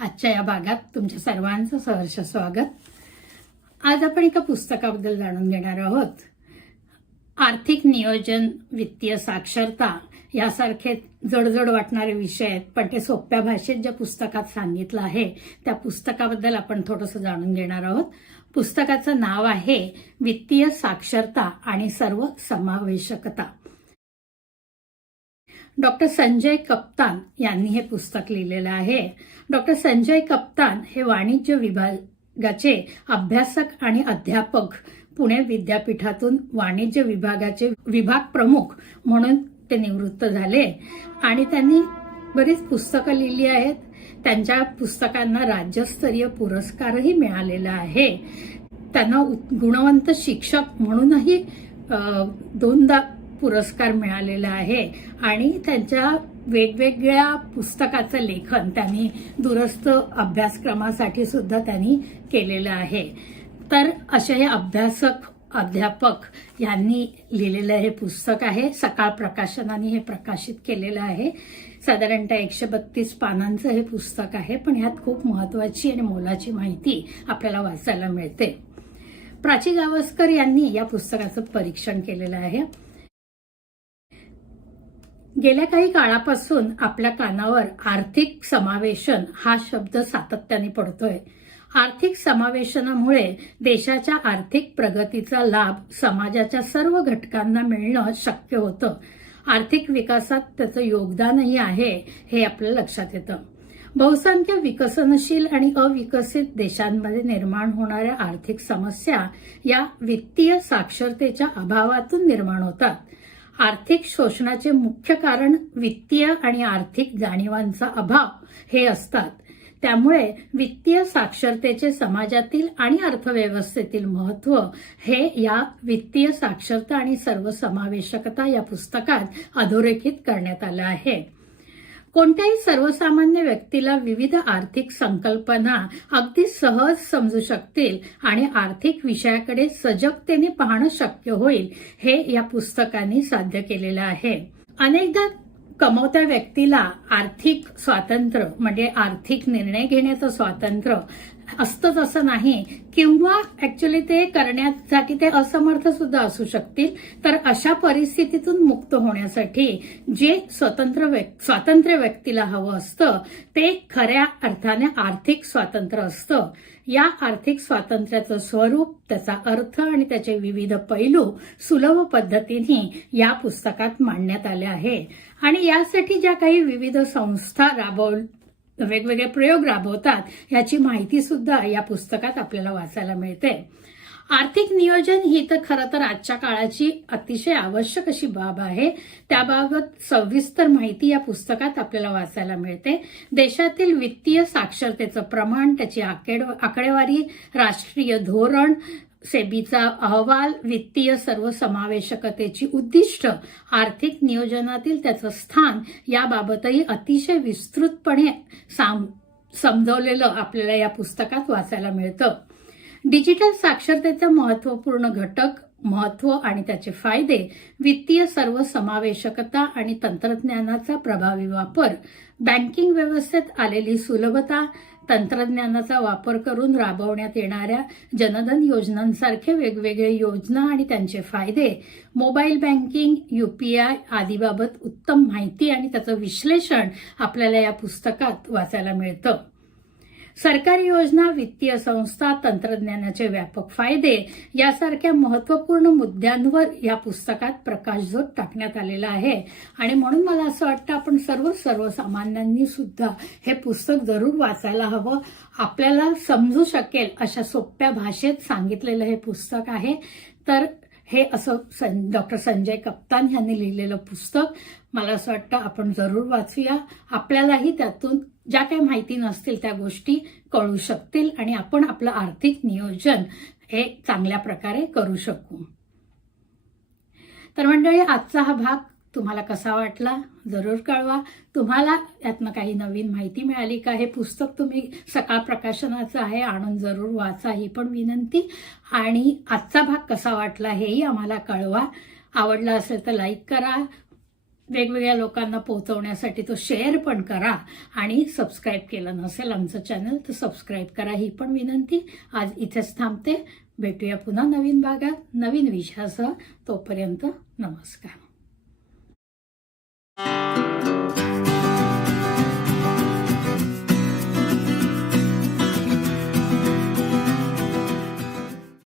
आजच्या या भागात तुमच्या सर्वांचं सहर्ष स्वागत. आज आपण एका पुस्तकाबद्दल जाणून घेणार आहोत. आर्थिक नियोजन वित्तीय साक्षरता यासारखे जडजड वाटणारे विषय आहेत पण ते सोप्या भाषेत ज्या पुस्तकात सांगितलं आहे त्या पुस्तकाबद्दल आपण थोडंसं जाणून घेणार आहोत. पुस्तकाचं नाव आहे वित्तीय साक्षरता आणि सर्व समावेशकता डॉक्टर संजय कप्तान यांनी हे पुस्तक लिहिलेलं आहे. डॉक्टर संजय कप्तान हे वाणिज्य विभागाचे अभ्यासक आणि अध्यापक पुणे विद्यापीठातून वाणिज्य विभागाचे विभाग प्रमुख म्हणून ते निवृत्त झाले. आणि त्यांनी बरीच पुस्तकं लिहिली आहेत. त्यांच्या पुस्तकांना राज्यस्तरीय पुरस्कारही मिळालेला आहे. त्यांना उत- गुणवंत शिक्षक म्हणूनही दोनदा पुरस्कार मिळालेला आहे आणि त्यांच्या वेगवेगळ्या पुस्तकाचं लेखन त्यांनी दूरस्थ अभ्यासक्रमासाठी सुद्धा त्यांनी केलेलं आहे. तर असे हे अभ्यासक अध्यापक यांनी लिहिलेलं हे पुस्तक आहे. सकाळ प्रकाशनाने हे प्रकाशित केलेलं आहे. साधारणतः एकशे बत्तीस पानांचं हे पुस्तक आहे पण ह्यात खूप महत्वाची आणि मोलाची माहिती आपल्याला वाचायला मिळते. प्राची गावस्कर यांनी या पुस्तकाचं परीक्षण केलेलं आहे. गेल्या काही काळापासून आपल्या कानावर आर्थिक समावेशन हा शब्द सातत्याने पडतोय. आर्थिक समावेशनामुळे देशाच्या आर्थिक प्रगतीचा लाभ समाजाच्या सर्व घटकांना मिळणं शक्य होतं. आर्थिक विकासात त्याचं योगदानही आहे हे आपल्या लक्षात येतं. बहुसंख्य विकसनशील आणि अविकसित देशांमध्ये निर्माण होणाऱ्या आर्थिक समस्या या वित्तीय साक्षरतेच्या अभावातून निर्माण होतात. आर्थिक शोषणाचे मुख्य कारण वित्तीय आणि आर्थिक जाणीवांचा अभाव हे असतात. त्यामुळे वित्तीय साक्षरतेचे समाजातील आणि अर्थव्यवस्थेतील महत्त्व हे या वित्तीय साक्षरता आणि सर्वसमावेशकता या पुस्तकात अधोरेखित करण्यात आलं आहे. कोणत्याही सर्वसामान्य व्यक्तीला विविध आर्थिक संकल्पना अगदी सहज समजू शकतील आणि आर्थिक विषयाकडे सजगतेने पाहणं शक्य होईल हे या पुस्तकाने साध्य केलेलं आहे. अनेकदा कमवत्या व्यक्तीला आर्थिक स्वातंत्र्य म्हणजे आर्थिक निर्णय घेण्याचं स्वातंत्र्य असतंच असं नाही. किंवा ऍक्च्युली ते करण्यासाठी ते असमर्थ सुद्धा असू शकतील. तर अशा परिस्थितीतून मुक्त होण्यासाठी जे स्वतंत्र व्यक् स्वातंत्र्य व्यक्तीला हवं असतं ते खऱ्या अर्थाने आर्थिक स्वातंत्र्य असतं. या आर्थिक स्वातंत्र्याचं स्वरूप त्याचा अर्थ आणि त्याचे विविध पैलू सुलभ पद्धतीने या पुस्तकात मांडण्यात आले आहे. आणि यासाठी ज्या काही विविध संस्था राबव वेगवेगळे प्रयोग राबवतात याची माहिती सुद्धा या पुस्तकात आपल्याला वाचायला मिळते. आर्थिक नियोजन ही तर खरं तर आजच्या काळाची अतिशय आवश्यक अशी बाब आहे. त्याबाबत सविस्तर माहिती या पुस्तकात आपल्याला वाचायला मिळते. देशातील वित्तीय साक्षरतेचं प्रमाण त्याची आकेड- आकडेवारी राष्ट्रीय धोरण सेबीचा अहवाल वित्तीय सर्वसमावेशकतेची उद्दिष्ट आर्थिक नियोजनातील त्याचं स्थान याबाबतही अतिशय विस्तृतपणे साम- समजवलेलं आपल्याला या पुस्तकात वाचायला मिळतं. डिजिटल साक्षरतेचं महत्त्वपूर्ण घटक महत्त्व आणि त्याचे फायदे वित्तीय सर्वसमावेशकता आणि तंत्रज्ञानाचा प्रभावी वापर बँकिंग व्यवस्थेत आलेली सुलभता तंत्रज्ञानाचा वापर करून राबवण्यात येणाऱ्या जनधन योजनांसारखे वेगवेगळे योजना आणि त्यांचे फायदे. Mobile banking U P I आदीबाबत उत्तम माहिती आणि त्याचं विश्लेषण आपल्याला या पुस्तकात वाचायला मिळतं. सरकारी योजना वित्तीय संस्था तंत्रज्ञानाचे व्यापक फायदे यासारख्या महत्त्वपूर्ण मुद्द्यांवर या पुस्तकात प्रकाशझोत टाकण्यात आलेला आहे. आणि म्हणून मला असं वाटतं आपण सर्व सर्वसामान्यांनी सुद्धा हे पुस्तक जरूर वाचायला हवं. आपल्याला समजू शकेल अशा सोप्या भाषेत सांगितलेलं हे पुस्तक आहे. तर हे असं सं डॉक्टर संजय कप्तान यांनी लिहिलेलं पुस्तक. मला असं वाटतं आपण जरूर वाचूया. आपल्यालाही त्यातून ज्या काही माहिती नसतील त्या गोष्टी कळू शकतील आणि आपण आपलं आर्थिक नियोजन हे चांगल्या प्रकारे करू शकू. तर मंडळी आजचा हा भाग तुम्हाला कसा वाटला जरूर कळवा. तुम्हाला यातनं काही नवीन माहिती मिळाली का? हे पुस्तक तुम्ही सकाळ प्रकाशनाचं आहे आणून जरूर वाचा ही पण विनंती. आणि आजचा भाग कसा वाटला हेही आम्हाला कळवा. आवडला असेल तर लाईक करा वेगवेगळ्या लोकांना पोहोचवण्यासाठी तो शेअर पण करा आणि सबस्क्राईब केलं नसेल आमचं चॅनल तर सबस्क्राईब करा. ही पण विनंती. आज इथेच थांबते. भेटूया पुन्हा नवीन भागात नवीन विषयासह. तोपर्यंत नमस्कार.